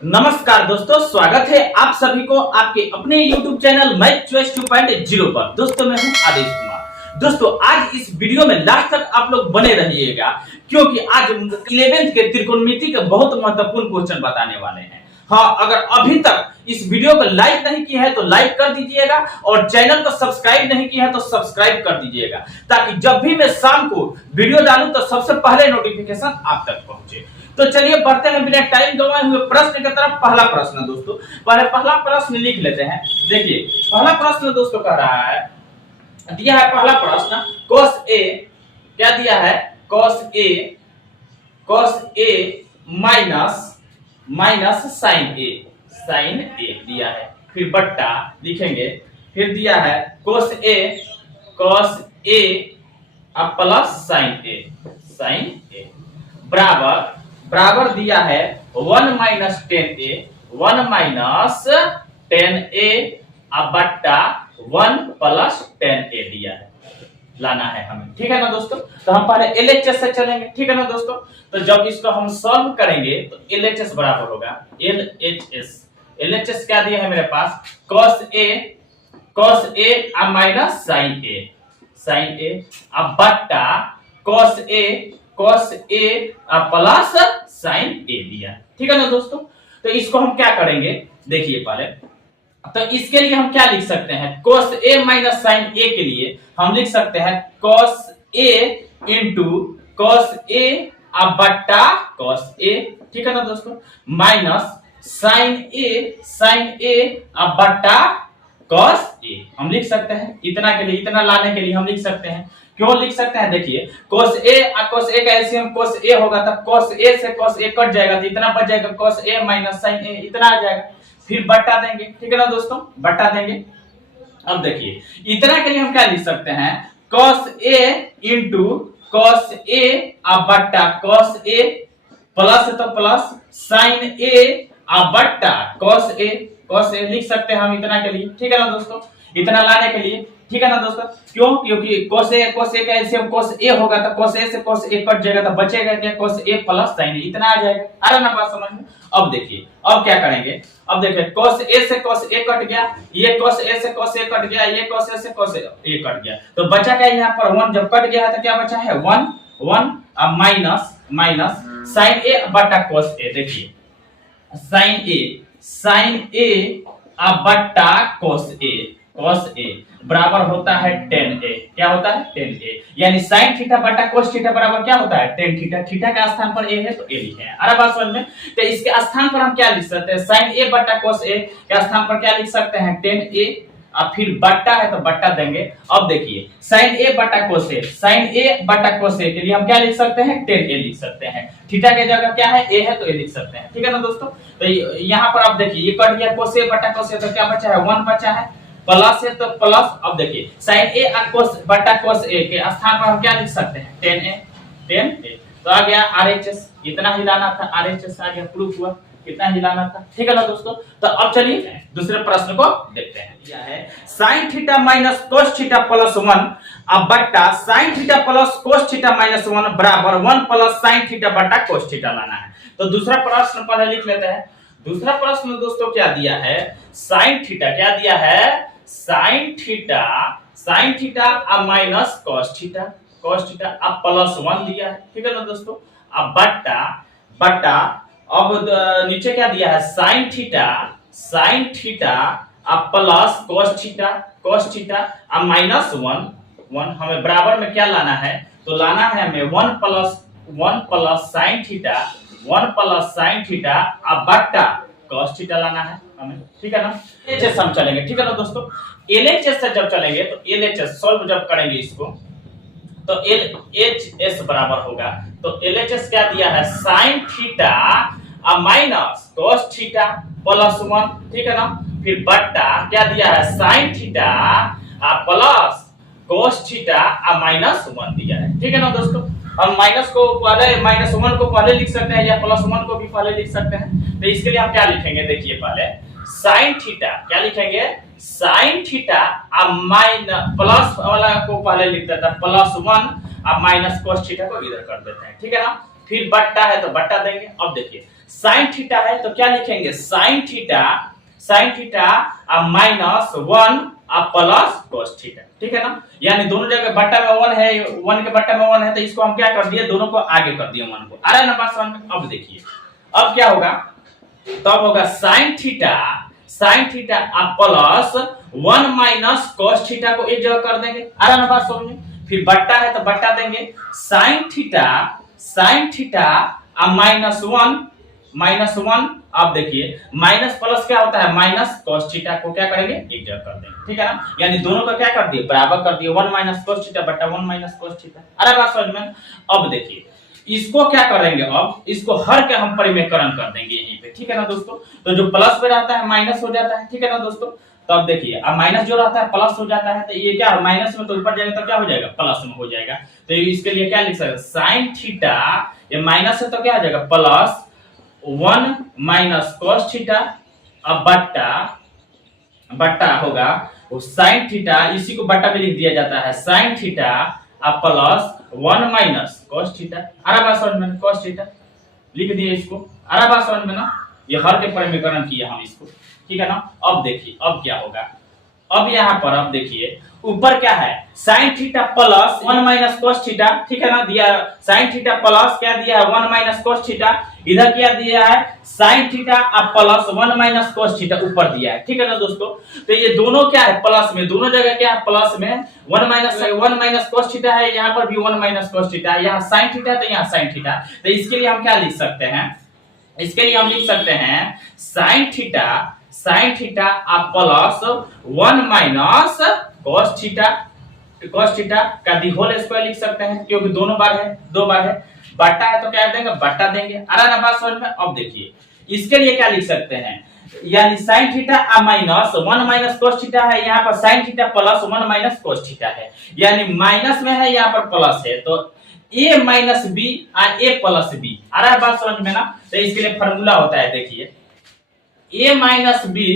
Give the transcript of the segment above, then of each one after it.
नमस्कार दोस्तों, स्वागत है आप सभी को आपके अपने YouTube चैनल मैथ चॉइस 2.0 पर। दोस्तों मैं हूं आदेश कुमार। दोस्तों आज इस वीडियो में लास्ट तक आप लोग बने रहिएगा, क्योंकि आज 11th के त्रिकोणमिति के बहुत महत्वपूर्ण क्वेश्चन बताने वाले हैं। हाँ, अगर अभी तक इस वीडियो को लाइक नहीं किया है तो लाइक कर दीजिएगा और चैनल को सब्सक्राइब नहीं किया है तो सब्सक्राइब कर दीजिएगा, ताकि जब भी मैं शाम को वीडियो डालूं तो सबसे पहले नोटिफिकेशन आप तक पहुंचे। तो चलिए बढ़ते हैं बिना टाइम गंवाए हुए प्रश्न की तरफ। पहला प्रश्न दोस्तों, पहला प्रश्न लिख लेते हैं। देखिए पहला प्रश्न दोस्तों कह रहा है, दिया है पहला प्रश्न cos a, क्या दिया है cos a minus sin a दिया है, फिर बट्टा लिखेंगे, फिर दिया है cos a अब प्लस sin a बराबर दिया है 1 माइनस 10a अब बट्टा 1 प्लस 10a दिया है, लाना है हमें। ठीक है ना दोस्तों, तो हम पहले LHS से चलेंगे। ठीक है ना दोस्तों, तो जब इसको हम सॉल्व करेंगे तो LHS बराबर होगा LHS क्या दिया है मेरे पास cos a अब माइनस sin a अब बट्टा cos a अब प्लस sin a दिया। ठीक है ना दोस्तों, तो इसको हम क्या करेंगे देखिए पहले, तो इसके लिए हम क्या लिख सकते हैं cos a minus sin a के लिए हम लिख सकते हैं cos a into cos a अब बट्टा cos a। ठीक है ना दोस्तों, माइनस sin a अब बट्टा cos a हम लिख सकते हैं। इतना के लिए, इतना लाने के लिए हम लिख सकते हैं। क्यों लिख सकते हैं देखिए, cos a का एलसीएम cos a होगा, तब cos a से cos a कट जाएगा तो इतना बच जाएगा cos a minus sin a, इतना आ जाएगा, फिर बट्टा देंगे। ठीक है ना दोस्तों, बट्टा देंगे। अब देखिए इतना के लिए हम क्या लिख सकते हैं cos a into cos a अब बट्टा cos a प्लस है तो प्लस sin a अब बट्टा cos a लिख सकते हैं हम इतना के लिए। ठीक है ना दोस्तों, इतना लाने के लिए। ठीक है ना दोस्तों, क्यों, क्योंकि cos a का एलसीएम cos a होगा तो cos a से cos a कट जाएगा तो बचेगा क्या cos a plus sin a, इतना आ जाएगा। आ रहा ना बात समझ में। अब देखिए अब क्या करेंगे, अब देखिए cos a से cos a कट गया, ये cos a से cos a कट गया, ये cos a से cos a कट गया, तो बचा क्या यहाँ पर 1 जब कट गया है तो क्या बचा है 1 अब माइनस sin a बटा cos a। देखिए sin a अब बट्टा cos a बराबर होता है 10a। क्या होता है 10a, यानी sin थीटा बटा cos थीटा बराबर क्या होता है 10 थीटा। थीटा के स्थान पर a है तो a लिखे हैं। अरे बात समझ में। तो इसके स्थान पर हम क्या लिख सकते हैं, sin a बटा cos a के स्थान पर क्या लिख सकते हैं 10a, अब फिर बट्टा है तो बट्टा देंगे। अब देखिए sin a बटा cos a के लिए हम क्या लिख सकते हैं 10a लिख सकते हैं। थीटा के जगह क्या है a है तो a लिख सकते हैं। ठीक है ना दोस्तों, तो यहाँ पर आप देखिए ये कट गया cos a बटा cos a तो क्या बचा है 1 बचा है, प्लस है तो प्लस। अब देखिए sin a बटा cos a के स्थान पर हम क्या लिख सकते हैं 10a, तो आ गया RHS, इतना ही लाना था, RHS आ गया, प्रूफ हुआ, कितना ही लाना था। ठीक है ना दोस्तों, तो अब चलिए दूसरे प्रश्न को देखते हैं। यह है sin theta minus cos theta plus 1 अब बट्टा sin theta plus cos theta minus 1 बराबर 1 प्लस sin थीटा बटा cos थीटा लाना है। तो दूसरा प्रश्न पहले लिख लेते हैं। दूसरा प्रश्न दोस्तों क्या दिया है sin थीटा, क्या दिया है sin थीटा अब माइनस cos थीटा अब प्लस 1 दिया है। ठीक है ना दोस्तों, अब बट्टा अब नीचे क्या दिया है sin थीटा अब प्लस cos थीटा अब माइनस 1 हमें बराबर में क्या लाना है, तो लाना है हमें 1 प्लस sin थीटा अब बट्टा cos थीटा लाना है हमें। ठीक है ना, LHS हम चलेंगे। ठीक है ना दोस्तों, LHS से जब चलेंगे तो LHS सॉल्व जब करेंगे इसको तो LHS बराबर होगा, तो LHS क्या दिया है sin थीटा अब माइनस cos थीटा प्लस 1। ठीक है ना, फिर बट्टा क्या दिया है sin थीटा अब प्लस cos थीटा अब माइनस 1 दिया है। ठीक है ना दोस्तों, हम माइनस को पहले माइनस 1 को पहले लिख सकते हैं या प्लस 1 को भी पहले लिख सकते हैं। तो इसके लिए हम क्या लिखेंगे देखिए, पहले sin थीटा क्या लिखेंगे sin थीटा अब माइनस प्लस वाला को पहले लिख देता है +1 अब माइनस cos थीटा को इधर कर देते हैं। ठीक है ना, फिर बट्टा है तो बट्टा देंगे। अब देखिए साइन थीटा है तो क्या लिखेंगे sine theta minus 1 plus cos theta, ठीक है ना। यानी दोनों जगह बट्टा में 1 है, 1 के बट्टा में 1 है, तो इसको हम क्या कर दिए, दोनों को आगे कर दिए 1 को। आ रहा है ना बात समझ में। अब देखिए अब क्या होगा, तब होगा sine theta plus 1 minus cos theta को एक जगह कर देंगे। आ रहा है ना बात समझ में। फिर बट्टा है तो बट्टा देंगे साइन थीटा माइनस 1। अब देखिए माइनस प्लस क्या होता है, माइनस cos थीटा को क्या करेंगे, एक जगह कर देंगे, ठीक है ना। यानी दोनों का क्या कर दिए, बराबर कर दिए, 1 माइनस cos थीटा बटा 1 माइनस cos थीटा। अरे बात समझ में। अब देखिए इसको क्या करेंगे, अब इसको हर के हम परिमेयकरण कर देंगे यहीं पे, ठीक है ना दोस्तों। तो जो प्लस में रहता है माइनस हो जाता है, ठीक है ना दोस्तों। तो अब देखिए अब माइनस जो रहता है प्लस हो जाता है, तो ये क्या है, माइनस में तो ऊपर जाएगा तो क्या हो जाएगा, प्लस में हो जाएगा। तो इसके लिए क्या लिख सकते हैं, साइन थीटा, ये माइनस है तो क्या हो जाएगा, प्लस 1 माइनस cos थीटा, अब बट्टा होगा वो साइन थीटा, इसी को बट्टा में लिख दिया जाता है, साइन थीटा अब प्लस 1 माइनस cos थीटा। अरे बात समझ में, cos थीटा लिख दिए इसको। अरे बात समझ में ना, ये हर के परिमेयकरण किया हम इसको, ठीक है ना। अब देखिए अब क्या होगा, अब यहाँ पर अब देखिए ऊपर क्या है, sine theta plus 1 minus cos theta, ठीक है ना, दिया साइन थीटा प्लस क्या दिया है, 1 माइनस cos थीटा। इधर क्या दिया है, साइन थीटा अब प्लस 1 माइनस cos थीटा ऊपर दिया है, ठीक है ना दोस्तों। तो ये दोनों क्या है, प्लस में, दोनों जगह क्या है, प्लस में 1 माइनस cos थीटा है, यहाँ पर भी 1 माइनस cos थीटा है, यहाँ साइन थीटा तो यहाँ साइन थीटा। तो इसके लिए हम क्या लिख सकते हैं, इसके लिए हम लिख सकते हैं साइन थीटा आप प्लस 1 माइनस cos थीटा का दी होल स्क्वायर लिख सकते हैं, क्योंकि दोनों बार है, दो बार है। बट्टा है तो क्या देंगे, बट्टा देंगे। आ रहा बात समझ में। अब देखिए इसके लिए क्या लिख सकते हैं, यानी sine theta minus 1 minus cos theta है, यहाँ पर sine theta plus 1 minus cos theta है, यानी माइनस में है, यहाँ पर प्लस है, तो a minus b a plus b. आ रहा है बात समझ में ना। तो इसके लिए फॉर्मूला होता है, देखिए a minus b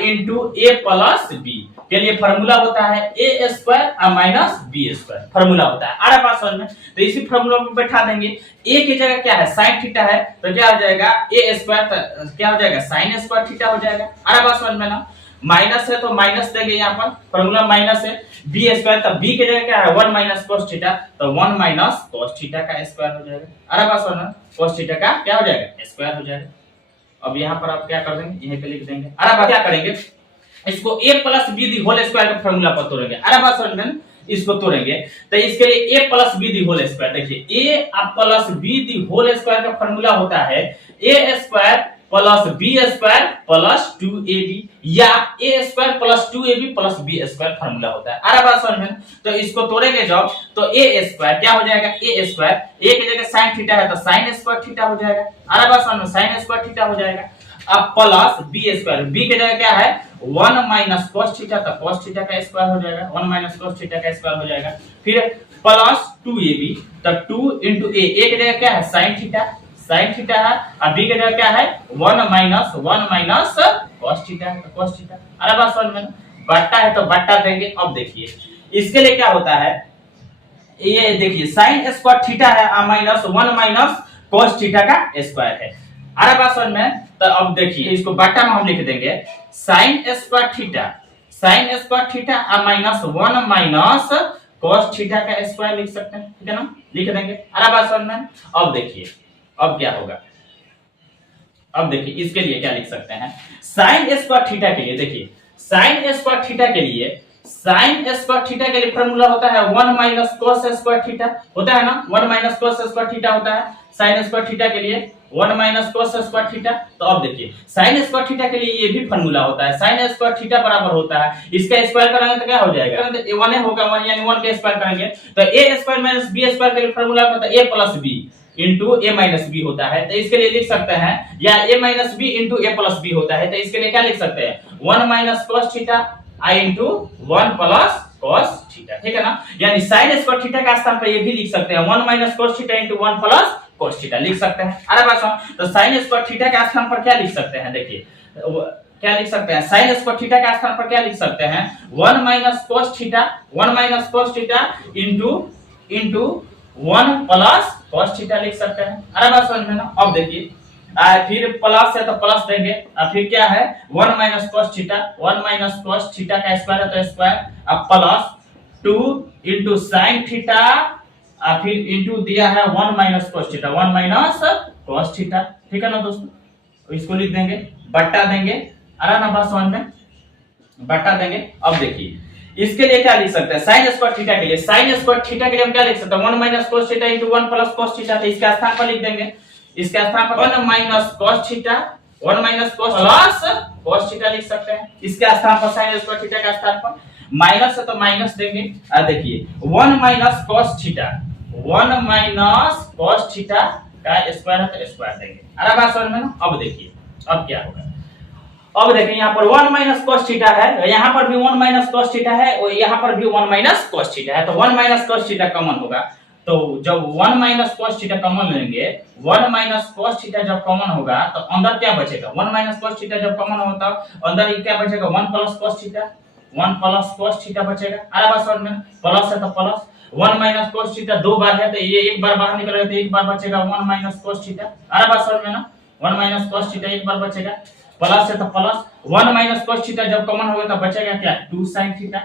into a plus b के लिए फॉर्मूला होता है a square minus b square, formula होता है। आ रहा है बात समझ में। तो इसी फॉर्मूला में बैठा देंगे, a की जगह क्या है, साइन थीटा है, तो क्या हो जाएगा a स्क्वायर, क्या हो जाएगा साइन स्क्वायर थीटा हो जाएगा। आ रहा है बात समझ में ना। माइनस है तो माइनस देंगे, यहाँ पर फॉर्मूला माइनस है, बी स्क्वायर, तो बी की जगह क्या है 1 माइनस cos थीटा, तो 1 माइनस cos थीटा का स्क्वायर हो जाएगा। अरे बात समझ में, cos थीटा का क्या हो जाएगा, स्क्वायर हो जाएगा। अब यहाँ पर आप क्या कर देंगे, यहीं पे लिख देंगे। अरे बात क्या करेंगे, इसको a plus b the whole square का फॉर्मूला पर तोड़ेंगे। अरे बात समझ में, इसको तोड़ेंगे तो इसके लिए a plus b the whole square, देखिए a plus b the whole square का फॉर्मूला होता है a square plus b square plus 2ab, या a square plus 2ab plus b square formula होता है। अरे बात समझ में। तो इसको तोड़ेंगे जब, तो a स्क्वायर क्या हो जाएगा, a स्क्वायर, a की जगह sin थीटा है तो sin स्क्वायर थीटा हो जाएगा। अरे बात समझ में, sin स्क्वायर थीटा हो जाएगा। अब प्लस b स्क्वायर, b की जगह क्या है 1 माइनस cos थीटा, तो cos थीटा का स्क्वायर हो जाएगा, 1 माइनस cos थीटा का स्क्वायर हो जाएगा। फिर प्लस 2ab, तो 2 into a की जगह क्या है sin थीटा है, अब b की जगह क्या है 1 माइनस cos थीटा, तो cos थीटा। अरे बात समझ में, बट्टा है तो बट्टा देंगे। अब देखिए इसके लिए क्या होता है, ये देखिए sin स्क्वायर थीटा है माइनस 1 माइनस cos थीटा का स्क्वायर है। अरे बात समझ में। तो अब देखिए इसको बट्टा में हम लिख देंगे sin square theta minus 1 minus cos theta का स्क्वायर लिख सकते हैं, ठीक है ना, लिख देंगे। अरे बात समझ में। अब देखिए अब क्या होगा, अब देखिए इसके लिए क्या लिख सकते हैं, sin स्क्वायर थीटा के लिए, देखिए sin स्क्वायर थीटा के लिए फॉर्मूला होता है 1 माइनस cos स्क्वायर थीटा, होता है ना, 1 माइनस cos स्क्वायर थीटा होता है sin स्क्वायर थीटा के लिए, 1 माइनस cos स्क्वायर थीटा। तो अब देखिए sin स्क्वायर थीटा के लिए ये भी फॉर्मूला होता है, sin स्क्वायर थीटा बराबर होता है, इसका स्क्वायर करेंगे तो क्या हो जाएगा, 1 होगा 1, यानी 1 का स्क्वायर करेंगे तो a square minus b square के लिए फॉर्मूला होता है a plus b into a minus b होता है। तो इसके लिए लिख सकते हैं, या a minus b into a plus b होता है, तो इसके लिए क्या लिख सकते हैं 1 माइनस cos थीटा आई इंटू 1 प्लस cos थीटा, ठीक है ना। यानी sin स्क्वायर थीटा का स्थान पर ये भी लिख सकते हैं 1 minus cos theta into 1 plus cos theta लिख सकते हैं। अरे बात सुन, तो sin स्क्वायर थीटा के स्थान पर क्या लिख सकते हैं, देखिए क्या लिख सकते हैं, sin स्क्वायर थीटा के स्थान पर क्या लिख सकते हैं 1 minus cos theta into 1 plus cos theta लिख सकते हैं। अरे बात समझ में ना। अब देखिए फिर प्लस है तो प्लस देंगे, फिर क्या है 1 minus cos theta, 1 minus cos theta का स्क्वायर है तो स्क्वायर, अब प्लस 2 इंटू साइन थीटा, फिर इंटू दिया है 1 minus cos theta, 1 minus cos theta, ठीक है ना दोस्तों। इसको लिख देंगे, बट्टा देंगे, आ रहा ना बात समझ में, बट्टा देंगे। अब देखिए इसके लिए क्या लिख सकते हैं, साइन स्क्वायर थीटा के लिए, साइन स्क्वायर थीटा के लिए हम क्या लिख सकते हैं 1 minus cos theta into 1 plus cos theta, तो इसके स्थान पर लिख देंगे, इसके स्थान पर 1 minus cos theta, 1 minus cos plus cos theta लिख सकते हैं, इसके स्थान पर साइन स्क्वायर थीटा का स्थान पर माइनस है तो माइनस देंगे। देखिए 1 minus cos theta, 1 minus cos theta का स्क्वायर है तो स्क्वायर देंगे, अरे बात समझ में ना। अब देखिए अब क्या होगा, अब देखें यहाँ पर 1 माइनस कॉस थीटा है, यहाँ पर भी 1 माइनस कॉस थीटा है और यहाँ पर भी 1 माइनस कॉस थीटा है, तो 1 माइनस कॉस थीटा कॉमन होगा, तो जब 1 माइनस कॉस थीटा कॉमन लेंगे, 1 माइनस कॉस थीटा जब कॉमन होगा तो अंदर क्या बचेगा, 1 माइनस कॉस थीटा जब कॉमन होता है अंदर क्या बचेगा 1 plus cos theta, 1 plus cos theta बचेगा, अरे बात समझ में, प्लस है तो प्लस 1 माइनस कॉस थीटा 2 बार है तो ये एक बार बाहर निकलेगा तो एक बार बचेगा 1 माइनस कॉस थीटा, अरे बात समझ में ना, 1 माइनस कॉस थीटा एक बार बचेगा, प्लस है तो प्लस 1 माइनस कॉस थीटा जब कॉमन होगा तो बचेगा क्या 2 sin थीटा,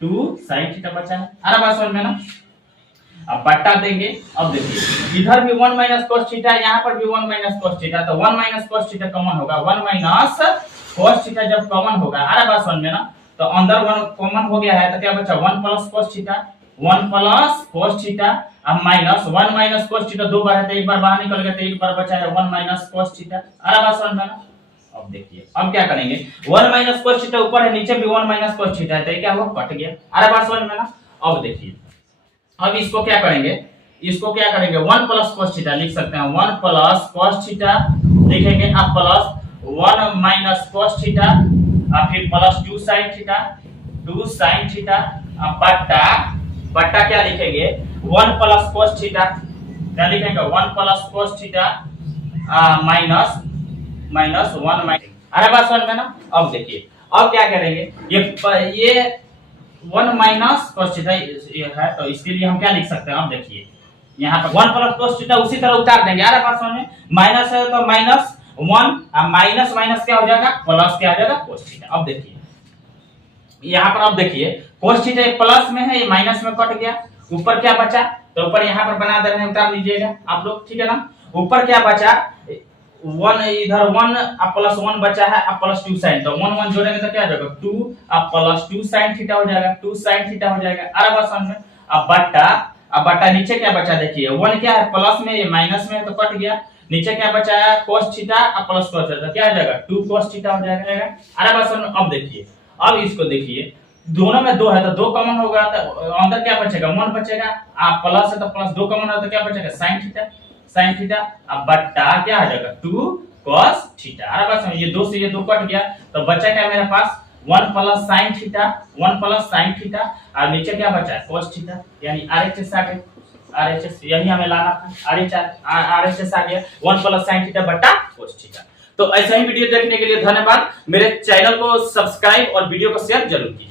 2 sin थीटा बचा है, अरे बात समझ में ना। अब बट्टा देंगे, अब देखिए इधर भी 1 माइनस कॉस थीटा, यहाँ पर भी 1 माइनस कॉस थीटा, तो 1 माइनस कॉस थीटा कॉमन होगा, 1 माइनस कॉस थीटा जब कॉमन होगा, अरे बात समझ में ना, तो अंदर 1 कॉमन हो गया है तो क्या बचा 1 plus cos theta, 1 plus cos theta, अब माइनस 1 माइनस कॉस थीटा 2 बार है तो एक बार बाहर निकल गया तो एक बार बचा है 1 माइनस कॉस थीटा, अरे बात समझ में ना। अब देखिए अब क्या करेंगे 1 माइनस cos थीटा ऊपर है नीचे भी 1 माइनस cos थीटा है तो क्या हुआ कट गया, अरे बात समझ में ना। अब देखिए अब इसको क्या करेंगे, इसको क्या करेंगे 1 प्लस cos थीटा लिख सकते हैं, 1 प्लस cos थीटा लिखेंगे, अब प्लस 1 माइनस cos थीटा, अब फिर plus 2 sin theta, 2 sin theta, अब बट्टा बट्टा क्या लिखेंगे 1 प्लस cos थीटा, क्या लिखेंगे 1 plus cos theta minus minus 1 minus, अरे बात समझ में ना। अब देखिए अब क्या करेंगे, ये 1 माइनस cos थीटा है तो इसके लिए हम क्या लिख सकते हैं, अब देखिए यहाँ पर 1 प्लस cos थीटा उसी तरह उतार देंगे, अरे बात समझ में, माइनस है तो माइनस 1 माइनस माइनस क्या हो जाएगा प्लस क्या हो जाएगा cos थीटा। अब देखिए यहाँ पर अब देखिए cos थीटा प्लस में है ये माइनस में कट गया, ऊपर क्या बचा, तो ऊपर यहाँ पर बना दे रहे हैं उतार लीजिएगा आप लोग, ठीक है ना। ऊपर क्या बचा 1, इधर 1 अब प्लस 1 बचा है, अब प्लस 2 sin, तो 1 1 जोड़ेंगे तो क्या हो जाएगा 2, अब प्लस 2 sin थीटा हो जाएगा, 2 sin थीटा हो जाएगा, अरे बात समझ में। अब बट्टा नीचे क्या बचा देखिए 1 क्या है प्लस में, ये माइनस में है तो कट गया, नीचे क्या बचा है cos थीटा अब प्लस cos थीटा, क्या हो जाएगा 2 cos थीटा हो जाएगा, अरे बात समझ में। अब देखिए अब इसको देखिए दोनों में 2 है तो 2 कॉमन होगा तो अंदर क्या बचेगा 1 बचेगा, अब प्लस है तो प्लस 2 कॉमन है तो क्या बचेगा sin थीटा, sin थीटा, अब बट्टा क्या आ जाएगा 2 cos थीटा, अरे बस ये 2 से ये 2 कट गया तो बचा क्या मेरे पास 1 plus sin theta, 1 plus sin theta, और नीचे क्या बचा है cos थीटा, यानी RHS आ गया, RHS यही हमें लाना था, RHS आ गया 1 प्लस sin थीटा बट्टा cos थीटा। तो ऐसा ही वीडियो देखने के लिए धन्यवाद, मेरे चैनल को सब्सक्राइब और वीडियो को शेयर जरूर कीजिए।